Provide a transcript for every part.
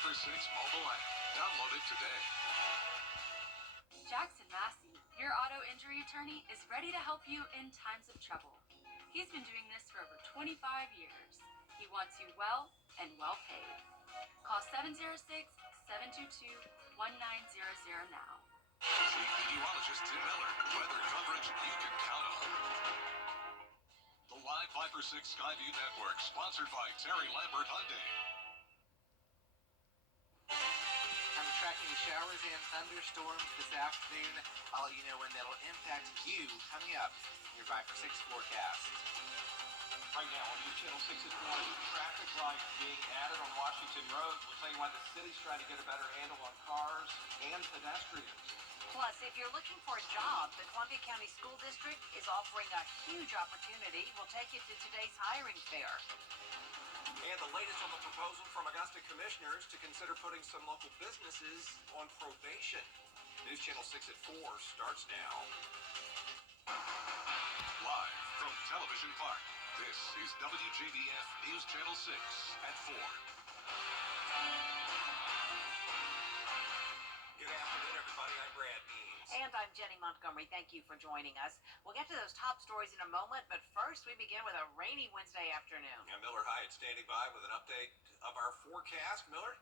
546 mobile app. Download it today. Jackson Massey, your auto injury attorney, is ready to help you in times of trouble. He's been doing this for over 25 years. He wants you well and well paid. Call 706-722-1900 now. Chief Meteorologist Tim Miller. Weather coverage you can count on. The Live 546 Skyview Network, sponsored by Terry Lambert Hyundai. I'm tracking showers and thunderstorms this afternoon. I'll let you know when that'll impact you coming up in your 546 forecast. Right now on News Channel 6 at 1, traffic light being added on Washington Road. We'll tell you why the city's trying to get a better handle on cars and pedestrians. Plus, if you're looking for a job, the Columbia County School District is offering a huge opportunity. We'll take you to today's hiring fair. And the latest on the proposal from Augusta commissioners to consider putting some local businesses on probation. News Channel 6 at 4 starts now. Live from Television Park, this is WJBF News Channel 6 at 4. Good afternoon, everybody. I'm Brad Means. And I'm Jenny Montgomery. Thank you for joining us. We'll get to those top stories in a moment, but first we begin with a rainy Wednesday afternoon. Yeah, Miller Hyatt standing by with an update of our forecast. Miller?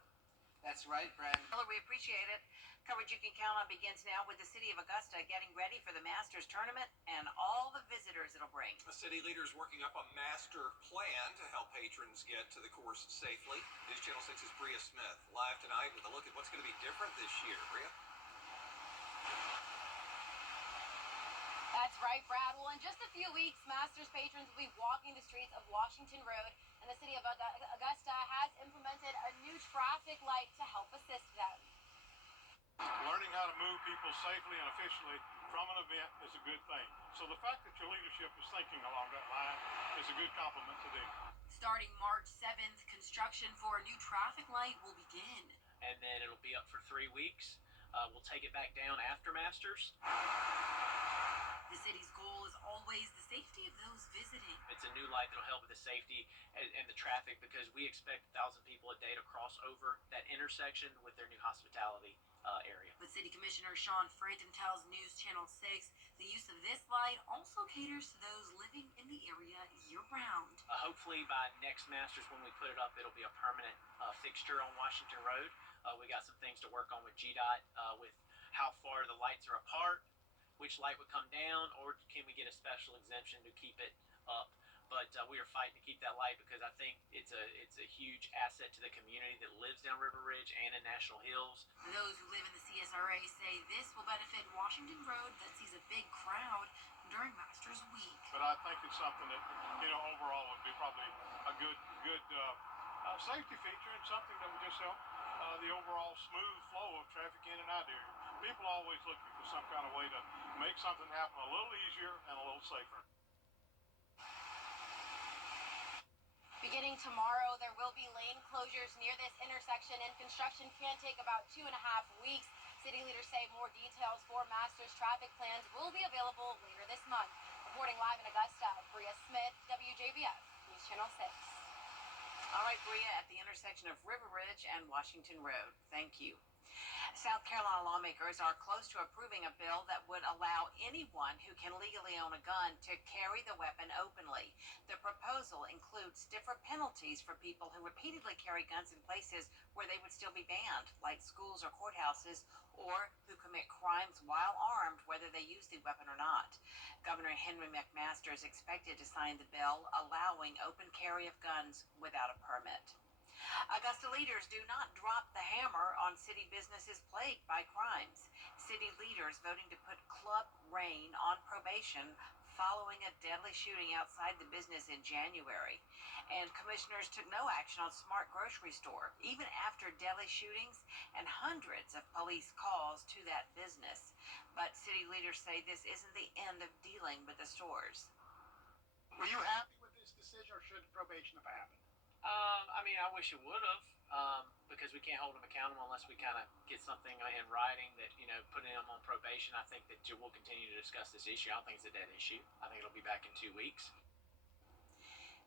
That's right, Brad. Miller, we appreciate it. Coverage you can count on begins now with the city of Augusta getting ready for the Masters tournament and all the visitors it'll bring. The city leaders working up a master plan to help patrons get to the course safely. News Channel 6's Bria Smith live tonight with a look at what's going to be different this year. Bria? That's right, Brad. Well, in just a few weeks, Masters patrons will be walking the streets of Washington Road, and the city of Augusta has implemented a new traffic light to help assist them. Learning how to move people safely and efficiently from an event is a good thing. So the fact that your leadership is thinking along that line is a good compliment to them. Starting March 7th, construction for a new traffic light will begin. And then it'll be up for 3 weeks. We'll take it back down after Masters. The city's goal is always the safety of those visiting. It's a new light that'll help with the safety and the traffic because we expect 1,000 people a day to cross over that intersection with their new hospitality area. But City Commissioner Sean Franton tells News Channel 6 the use of this light also caters to those living in the area year-round. Hopefully by next Masters when we put it up, it'll be a permanent fixture on Washington Road. We got some things to work on with GDOT with how far the lights are apart, which light would come down, or can we get a special exemption to keep it up? But we are fighting to keep that light because I think it's a huge asset to the community that lives down River Ridge and in National Hills. Those who live in the CSRA say this will benefit Washington Road that sees a big crowd during Masters Week. But I think it's something that, overall would be probably a good safety feature and something that would just help the overall smooth flow of traffic in and out there. People are always looking for some kind of way to make something happen a little easier and a little safer. Beginning tomorrow, there will be lane closures near this intersection, and construction can take about 2.5 weeks. City leaders say more details for Masters traffic plans will be available later this month. Reporting live in Augusta, Bria Smith, WJBF, News Channel 6. All right, Bria, at the intersection of River Ridge and Washington Road. Thank you. South Carolina lawmakers are close to approving a bill that would allow anyone who can legally own a gun to carry the weapon openly. The proposal includes stiffer penalties for people who repeatedly carry guns in places where they would still be banned, like schools or courthouses, or who commit crimes while armed, whether they use the weapon or not. Governor Henry McMaster is expected to sign the bill allowing open carry of guns without a permit. Augusta leaders do not drop the hammer on city businesses plagued by crimes. City leaders voting to put Club Rain on probation following a deadly shooting outside the business in January. And commissioners took no action on Smart Grocery Store, even after deadly shootings and hundreds of police calls to that business. But city leaders say this isn't the end of dealing with the stores. Were you happy with this decision, or should probation have happened? I wish it would have, because we can't hold them accountable unless we kind of get something in writing that, putting them on probation. I think that we'll continue to discuss this issue. I don't think it's a dead issue. I think it'll be back in 2 weeks.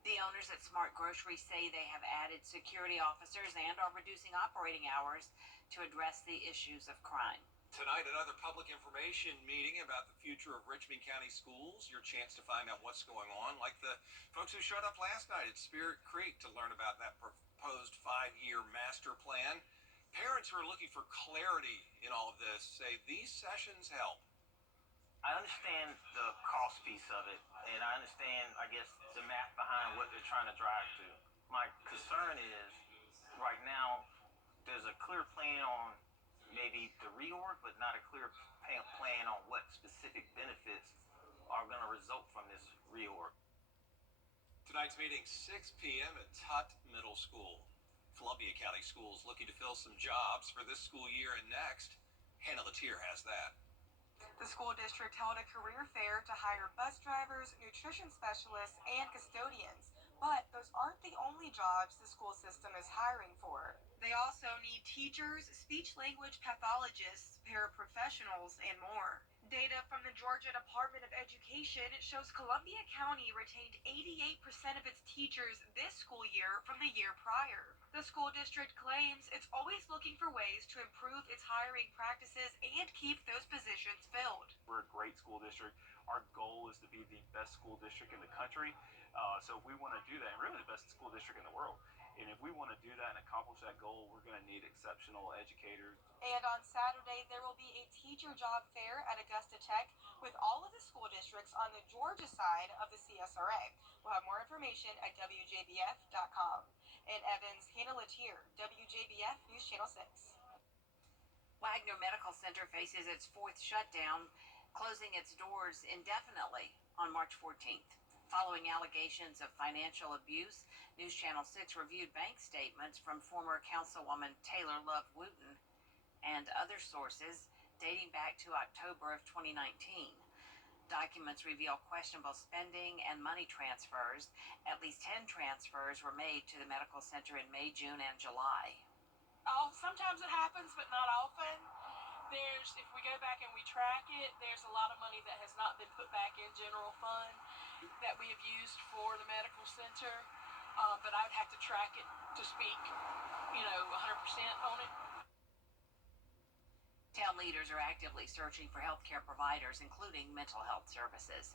The owners at Smart Grocery say they have added security officers and are reducing operating hours to address the issues of crime. Tonight, another public information meeting about the future of Richmond County schools. Your chance to find out what's going on, like the folks who showed up last night at Spirit Creek to learn about that proposed 5-year master plan. Parents who are looking for clarity in all of this say these sessions help. I understand the cost piece of it, and I understand, I guess, the math behind what they're trying to drive to. My concern is, right now, there's a clear plan on maybe the reorg, but not a clear plan on what specific benefits are going to result from this reorg. Tonight's meeting, 6 p.m. at Tut Middle School. Columbia County Schools looking to fill some jobs for this school year and next. Hannah Latier has that. The school district held a career fair to hire bus drivers, nutrition specialists, and custodians. But those aren't the only jobs the school system is hiring for. They also need teachers, speech-language pathologists, paraprofessionals, and more. Data from the Georgia Department of Education shows Columbia County retained 88% of its teachers this school year from the year prior. The school district claims it's always looking for ways to improve its hiring practices and keep those positions filled. We're a great school district. Our goal is to be the best school district in the country. So if we want to do that, and really the best school district in the world, and if we want to do that and accomplish that goal, we're going to need exceptional educators. And on Saturday, there will be a teacher job fair at Augusta Tech with all of the school districts on the Georgia side of the CSRA. We'll have more information at WJBF.com. In Evans, Hannah Latier, WJBF News Channel 6. Wagner Medical Center faces its fourth shutdown, closing its doors indefinitely on March 14th. Following allegations of financial abuse, News Channel 6 reviewed bank statements from former Councilwoman Taylor Love Wooten and other sources dating back to October of 2019. Documents reveal questionable spending and money transfers. At least 10 transfers were made to the medical center in May, June, and July. Sometimes it happens, but not often. If we go back and we track it, there's a lot of money that has not been put back in general fund that we have used for the medical center. But I would have to track it to speak, 100% on it. Town leaders are actively searching for healthcare providers, including mental health services.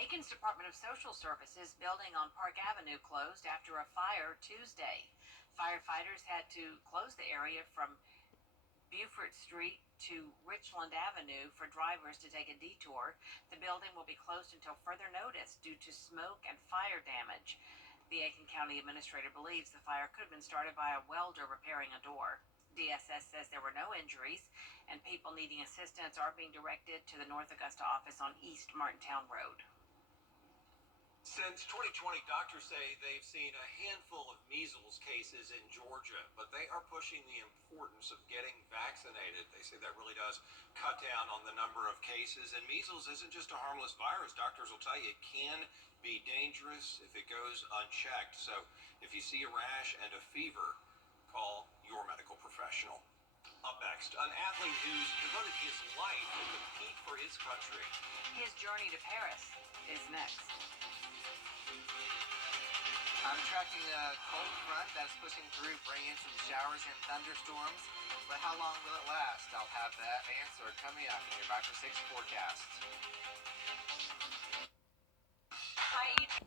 Aiken's Department of Social Services building on Park Avenue closed after a fire Tuesday. Firefighters had to close the area from Beaufort Street to Richland Avenue for drivers to take a detour. The building will be closed until further notice due to smoke and fire damage. The Aiken County Administrator believes the fire could have been started by a welder repairing a door. DSS says there were no injuries, and people needing assistance are being directed to the North Augusta office on East Martintown Road. Since 2020, doctors say they've seen a handful of measles cases in Georgia, but they are pushing the importance of getting vaccinated. They say that really does cut down on the number of cases. And measles isn't just a harmless virus. Doctors will tell you it can be dangerous if it goes unchecked. So if you see a rash and a fever, call your medical professional. Up next, an athlete who's devoted his life to compete for his country. His journey to Paris is next. I'm tracking a cold front that's pushing through, bringing some showers and thunderstorms. But how long will it last? I'll have that answer coming up in your 5 for 6 forecast.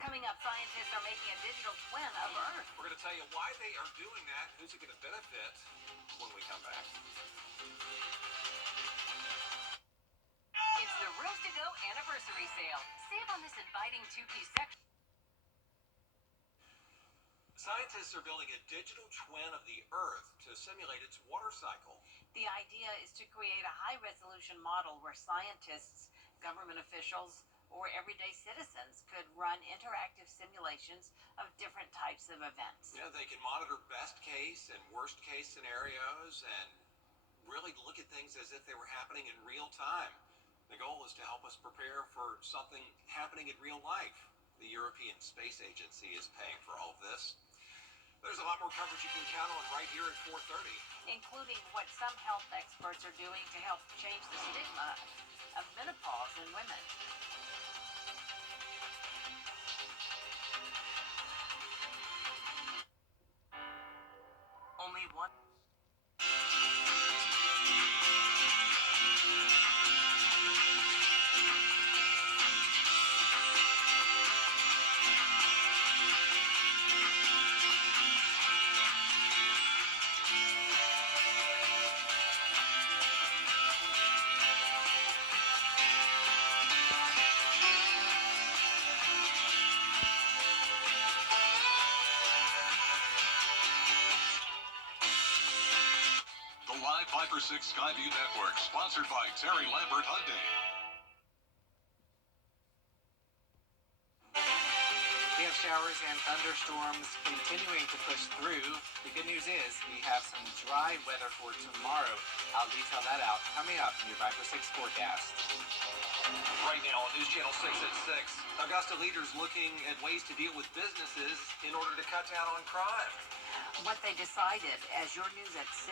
Coming up, scientists are making a digital twin of Earth. We're going to tell you why they are doing that, who's it going to benefit when we come back. It's the Roast to Go anniversary sale. Save on this inviting two-piece section. Scientists are building a digital twin of the Earth to simulate its water cycle. The idea is to create a high-resolution model where scientists, government officials, or everyday citizens could run interactive simulations of different types of events. Yeah, they can monitor best case and worst case scenarios and really look at things as if they were happening in real time. The goal is to help us prepare for something happening in real life. The European Space Agency is paying for all of this. There's a lot more coverage you can count on right here at 4:30. Including what some health experts are doing to help change the stigma of menopause in women. only one. The Live 5 for 6 Skyview Network, sponsored by Terry Lambert Hyundai. We have showers and thunderstorms continuing to push through. The good news is we have some dry weather for tomorrow. I'll detail that out coming up in your 5 for 6 forecast. Right now on News Channel 6 at 6, Augusta leaders looking at ways to deal with businesses in order to cut down on crime. What they decided as your news at 6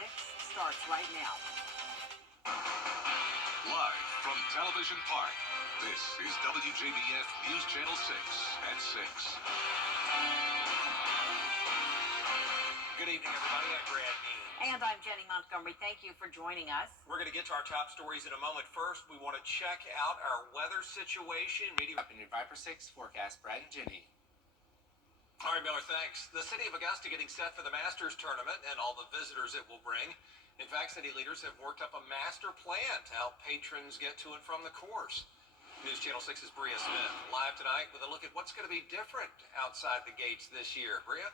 starts right now. Live from Television Park, this is WJBF News Channel 6 at 6. Good evening, everybody. I'm Brad Means. And I'm Jenny Montgomery. Thank you for joining us. We're going to get to our top stories in a moment. First, we want to check out our weather situation. Up in your 5 for 6 forecast, Brad and Jenny. All right, Miller, thanks. The city of Augusta getting set for the Masters tournament and all the visitors it will bring. In fact, city leaders have worked up a master plan to help patrons get to and from the course. News Channel 6's Bria Smith, live tonight with a look at what's going to be different outside the gates this year. Bria?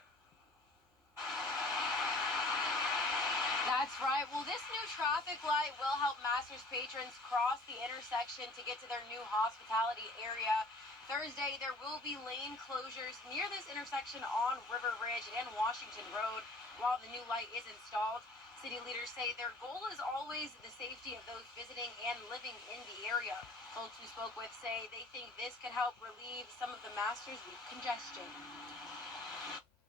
That's right. Well, this new traffic light will help Masters patrons cross the intersection to get to their new hospitality area. Thursday, there will be lane closures near this intersection on River Ridge and Washington Road while the new light is installed. City leaders say their goal is always the safety of those visiting and living in the area. Folks we spoke with say they think this could help relieve some of the Masters week congestion.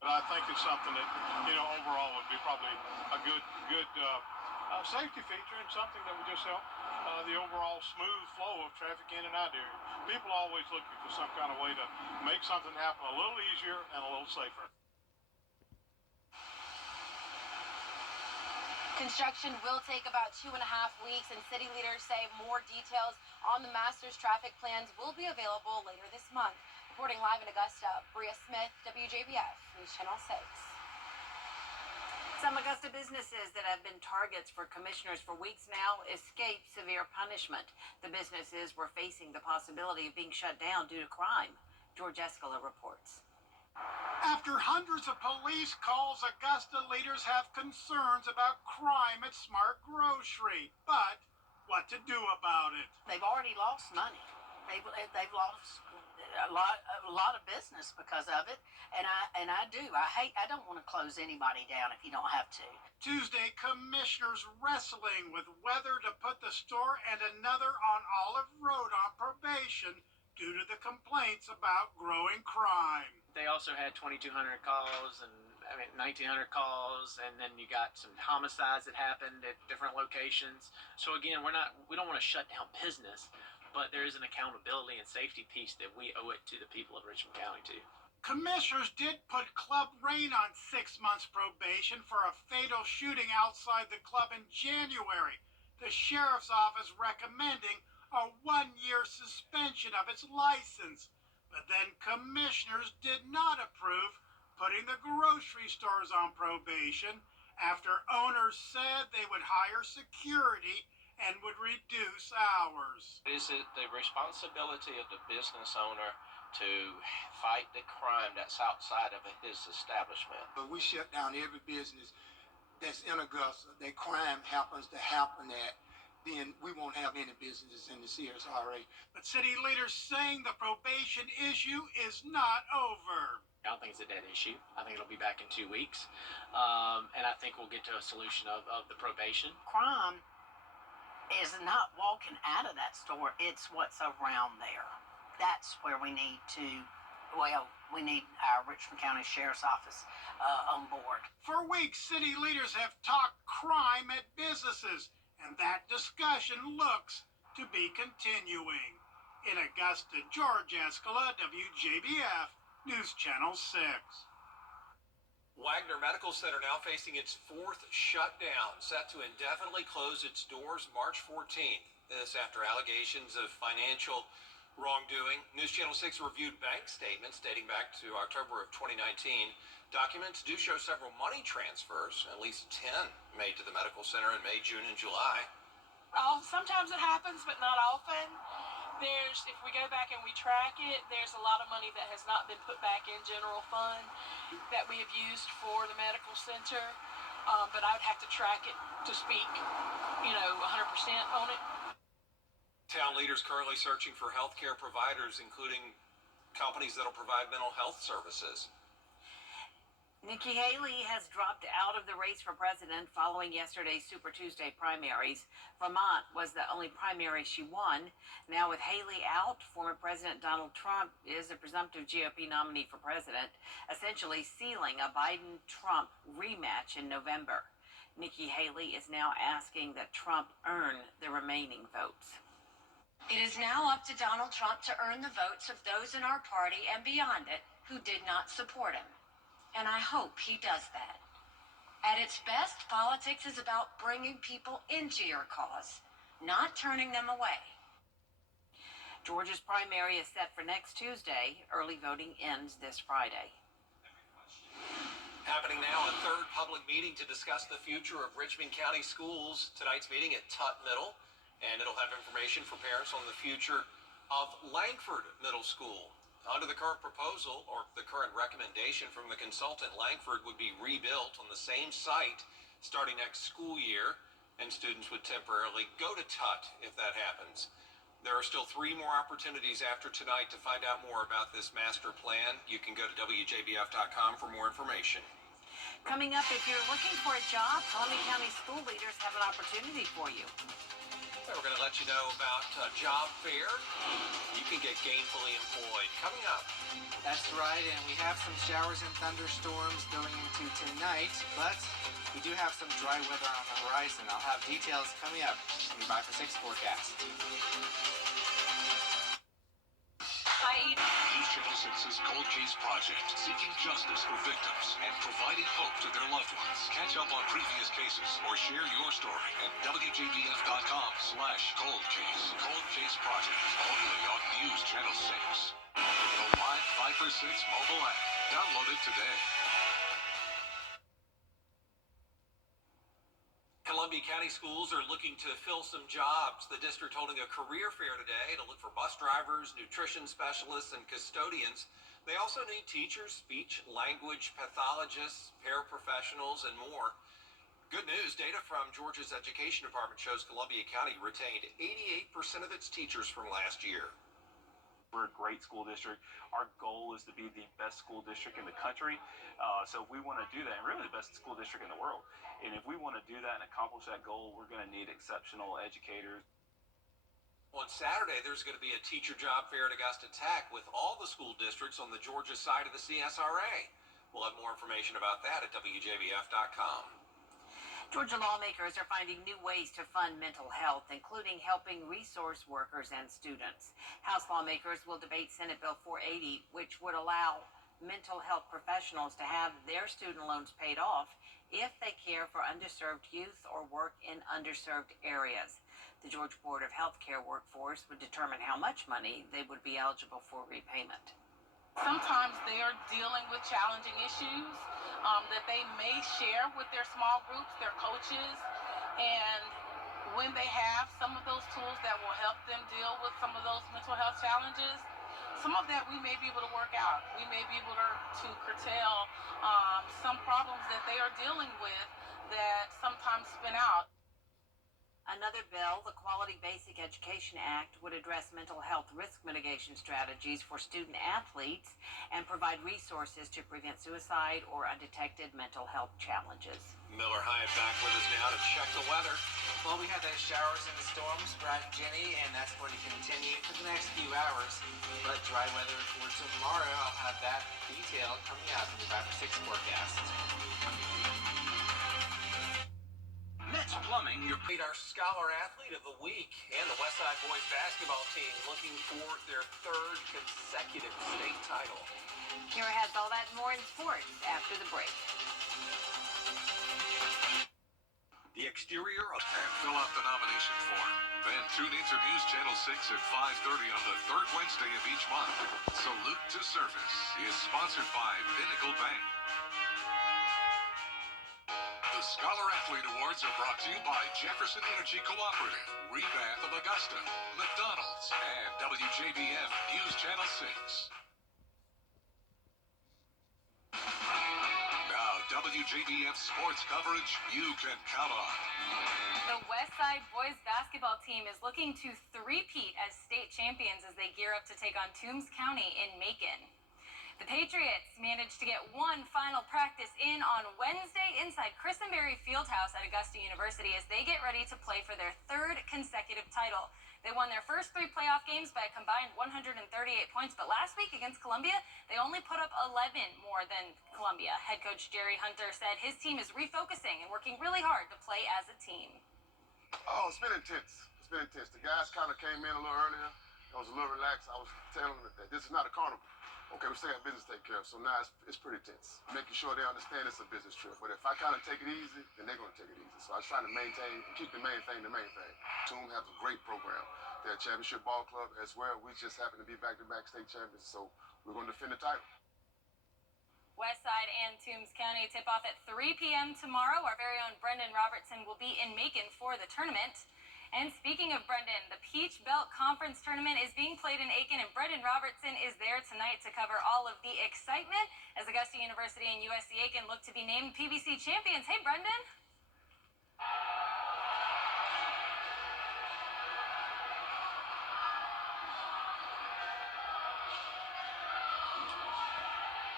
But I think it's something that, overall would be probably a good safety feature and something that would just help the overall smooth flow of traffic in and out there. People are always looking for some kind of way to make something happen a little easier and a little safer. Construction will take about 2.5 weeks, and city leaders say more details on the Masters traffic plans will be available later this month. Reporting live in Augusta, Bria Smith, WJBF, News Channel 6. Some Augusta businesses that have been targets for commissioners for weeks now escape severe punishment. The businesses were facing the possibility of being shut down due to crime. George Escala reports. After hundreds of police calls, Augusta leaders have concerns about crime at Smart Grocery. But what to do about it? They've already lost money. They've lost a lot of business because of it, and I don't want to close anybody down if you don't have to. Tuesday, commissioners wrestling with whether to put the store and another on Olive Road on probation due to the complaints about growing crime. They also had 2,200 calls and 1,900 calls, and then you got some homicides that happened at different locations. So again, we don't want to shut down business, but there is an accountability and safety piece that we owe it to the people of Richmond County too. Commissioners did put Club Rain on 6 months probation for a fatal shooting outside the club in January. The sheriff's office recommending a 1-year suspension of its license. But then commissioners did not approve putting the grocery stores on probation after owners said they would hire security and would reduce hours. Is it the responsibility of the business owner to fight the crime that's outside of his establishment? But we shut down every business that's in Augusta that crime happens to happen at, then we won't have any businesses in the CSRA. But city leaders saying the probation issue is not over. I don't think it's a dead issue. I think it'll be back in 2 weeks. And I think we'll get to a solution of the probation. Crime is not walking out of that store. It's what's around there. That's where we need our Richmond County Sheriff's Office on board. For weeks, city leaders have talked crime at businesses, and that discussion looks to be continuing. In Augusta, George Escala, WJBF, News Channel 6. Wagner Medical Center now facing its fourth shutdown, set to indefinitely close its doors March 14th. This after allegations of financial wrongdoing. News Channel 6 reviewed bank statements dating back to October of 2019. Documents do show several money transfers, at least 10 made to the medical center in May, June, and July. Sometimes it happens, but not often. If we go back and we track it, there's a lot of money that has not been put back in general fund that we have used for the medical center. But I would have to track it to speak, 100% on it. Town leaders currently searching for healthcare providers, including companies that'll provide mental health services. Nikki Haley has dropped out of the race for president following yesterday's Super Tuesday primaries. Vermont was the only primary she won. Now with Haley out, former President Donald Trump is the presumptive GOP nominee for president, essentially sealing a Biden-Trump rematch in November. Nikki Haley is now asking that Trump earn the remaining votes. It is now up to Donald Trump to earn the votes of those in our party and beyond it who did not support him. And I hope he does that. At its best, politics is about bringing people into your cause, not turning them away. Georgia's primary is set for next Tuesday. Early voting ends this Friday. Happening now, a third public meeting to discuss the future of Richmond County schools. Tonight's meeting at Tutt Middle, and it'll have information for parents on the future of Langford Middle School. Under the current proposal, or the current recommendation from the consultant, Langford would be rebuilt on the same site starting next school year, and students would temporarily go to Tutt if that happens. There are still 3 more opportunities after tonight to find out more about this master plan. You can go to WJBF.com for more information. Coming up, if you're looking for a job, Columbia County school leaders have an opportunity for you. We're going to let you know about job fair. You can get gainfully employed. Coming up. That's right, and we have some showers and thunderstorms going into tonight, but we do have some dry weather on the horizon. I'll have details coming up in your 5 for 6 forecast. News Channel 6's Cold Case Project, seeking justice for victims and providing hope to their loved ones. Catch up on previous cases or share your story at WJBF.com/cold case. Cold Case Project, only on News Channel 6. The live 5 for 6 mobile app. Download it today. Columbia County schools are looking to fill some jobs. The district holding a career fair today to look for bus drivers, nutrition specialists, and custodians. They also need teachers, speech, language pathologists, paraprofessionals, and more. Good news, data from Georgia's Education Department shows Columbia County retained 88% of its teachers from last year. We're a great school district. Our goal is to be the best school district in the country. So if we want to do that, and really the best school district in the world, and if we want to do that and accomplish that goal, we're going to need exceptional educators. On Saturday, there's going to be a teacher job fair at Augusta Tech with all the school districts on the Georgia side of the CSRA. We'll have more information about that at WJBF.com. Georgia lawmakers are finding new ways to fund mental health, including helping resource workers and students. House lawmakers will debate Senate Bill 480, which would allow mental health professionals to have their student loans paid off if they care for underserved youth or work in underserved areas. The Georgia Board of Health Care workforce would determine how much money they would be eligible for repayment. Sometimes they are dealing with challenging issues that they may share with their small groups, their coaches, and when they have some of those tools that will help them deal with some of those mental health challenges, some of that we may be able to work out. We may be able to curtail some problems that they are dealing with that sometimes spin out. Another bill, the Quality Basic Education Act, would address mental health risk mitigation strategies for student athletes and provide resources to prevent suicide or undetected mental health challenges. Miller Hyatt back with us now to check the weather. Well, we had those showers and storms, Brad and Jenny, and that's going to continue for the next few hours. But dry weather for tomorrow, I'll have that detailed coming up in your 5 for 6 forecast. Mets Plumbing, our Scholar Athlete of the Week, and the Westside Boys basketball team looking for their 3rd consecutive state title. Kara has all that and more in sports after the break. exterior and fill out the nomination form. Then tune in to News Channel 6 at 5:30 on the third Wednesday of each month. Salute to Service is sponsored by Pinnacle Bank. The Scholar Athlete Awards are brought to you by Jefferson Energy Cooperative, Rebath of Augusta, McDonald's, and WJBF News Channel 6. Now, WJBF sports coverage you can count on. The Westside boys basketball team is looking to three-peat as state champions as they gear up to take on Toombs County in Macon. The Patriots managed to get one final practice in on Wednesday inside Christenberry Fieldhouse at Augusta University as they get ready to play for their third consecutive title. They won their first three playoff games by a combined 138 points, but last week against Columbia, they only put up 11 more than Columbia. Head coach Jerry Hunter said his team is refocusing and working really hard to play as a team. Oh, it's been intense. It's been intense. The guys kind of came in a little earlier. I was a little relaxed. I was telling them that this is not a carnival. Okay, we still have business to take care of, so now it's pretty tense. Making sure they understand it's a business trip. But if I kind of take it easy, then they're going to take it easy. So I was trying to maintain, keep the main thing the main thing. Toom has a great program. They're a championship ball club as well. We just happen to be back-to-back state champions, so we're going to defend the title. Westside and Toombs County tip off at 3 p.m. tomorrow. Our very own Brendan Robertson will be in Macon for the tournament. And speaking of Brendan, the Peach Belt Conference Tournament is being played in Aiken, and Brendan Robertson is there tonight to cover all of the excitement as Augusta University and USC Aiken look to be named PBC champions. Hey, Brendan.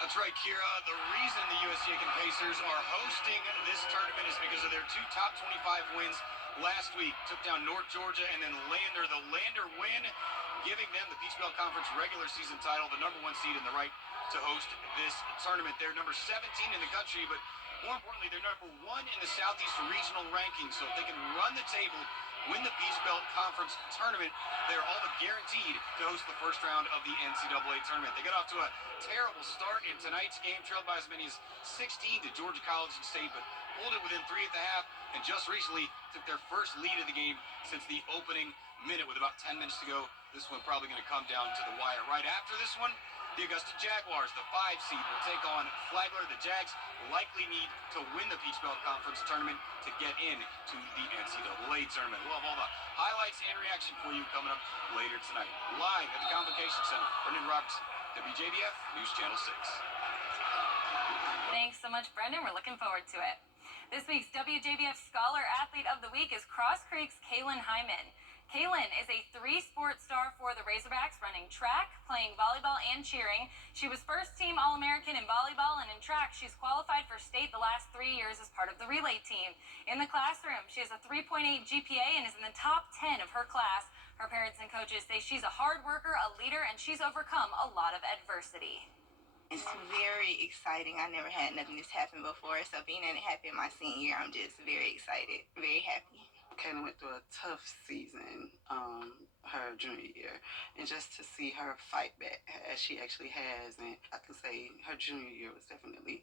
That's right, Kira. The reason the USC Aiken Pacers are hosting this tournament is because of their two top 25 wins last week. Took down North Georgia and then Lander. The Lander win, giving them the Peach Belt Conference regular season title, the #1 seed and the right to host this tournament. They're number 17 in the country, but more importantly, they're #1 in the Southeast regional ranking. So if they can run the table, win the Peach Belt Conference tournament, they're all but guaranteed to host the first round of the NCAA tournament. They got off to a terrible start in tonight's game, trailed by as many as 16 to Georgia College and State, but pulled it within 3 at the half, and just recently took their first lead of the game since the opening minute with about 10 minutes to go. This one probably going to come down to the wire. Right after this one, the Augusta Jaguars, the 5 seed, will take on Flagler. The Jags likely need to win the Peach Belt Conference tournament to get in to the NCAA tournament. We'll have all the highlights and reaction for you coming up later tonight. Live at the Convocation Center, Brendan Robertson, WJBF News Channel 6. Thanks so much, Brendan. We're looking forward to it. This week's WJBF Scholar Athlete of the Week is Cross Creek's Kaylin Hyman. Kaylin is a 3-sport star for the Razorbacks, running track, playing volleyball, and cheering. She was first-team All-American in volleyball, and in track, she's qualified for state the last 3 years as part of the relay team. In the classroom, she has a 3.8 GPA and is in the top 10 of her class. Her parents and coaches say she's a hard worker, a leader, and she's overcome a lot of adversity. It's very exciting. I never had nothing this happen before, so being in it happened my senior year, I'm just very excited, very happy. Kaylin went through a tough season her junior year, and just to see her fight back as she actually has, and I can say her junior year was definitely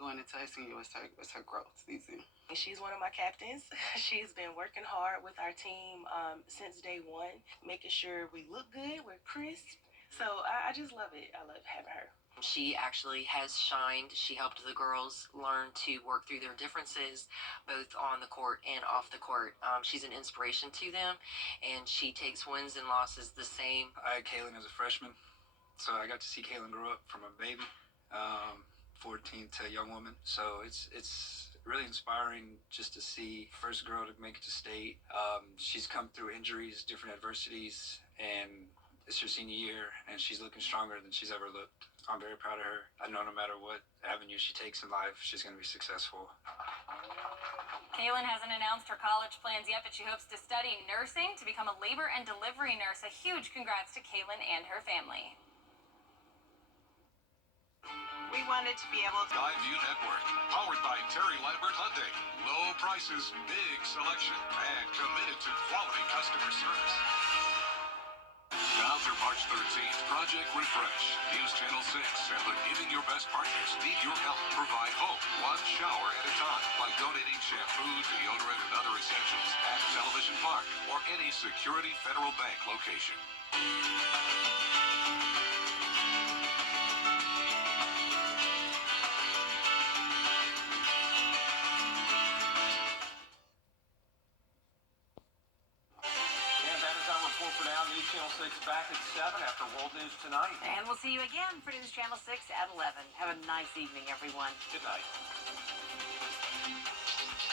going into her senior year was her growth season. She's one of my captains. She's been working hard with our team since day one, making sure we look good, we're crisp. So I just love it. I love having her. She actually has shined. She helped the girls learn to work through their differences, both on the court and off the court. She's an inspiration to them, and she takes wins and losses the same. I had Kaylin as a freshman, so I got to see Kaylin grow up from a baby, 14 to a young woman. So it's really inspiring just to see first girl to make it to state. She's come through injuries, different adversities, and it's her senior year, and she's looking stronger than she's ever looked. I'm very proud of her. I know no matter what avenue she takes in life, she's going to be successful. Kaylin hasn't announced her college plans yet, but she hopes to study nursing to become a labor and delivery nurse. A huge congrats to Kaylin and her family. We wanted to be able to... Skyview Network, powered by Terry Lambert Hyundai. Low prices, big selection, and committed to quality customer service. Now through March 13th, Project Refresh, News Channel 6, and the Giving Your Best partners need your help. Provide hope one shower at a time by donating shampoo, deodorant, and other essentials at Television Park or any Security Federal Bank location. And that is our report for now. News Channel 6 back at 7 after World News Tonight. And we'll see you again for News Channel 6 at 11. Have a nice evening, everyone. Good night.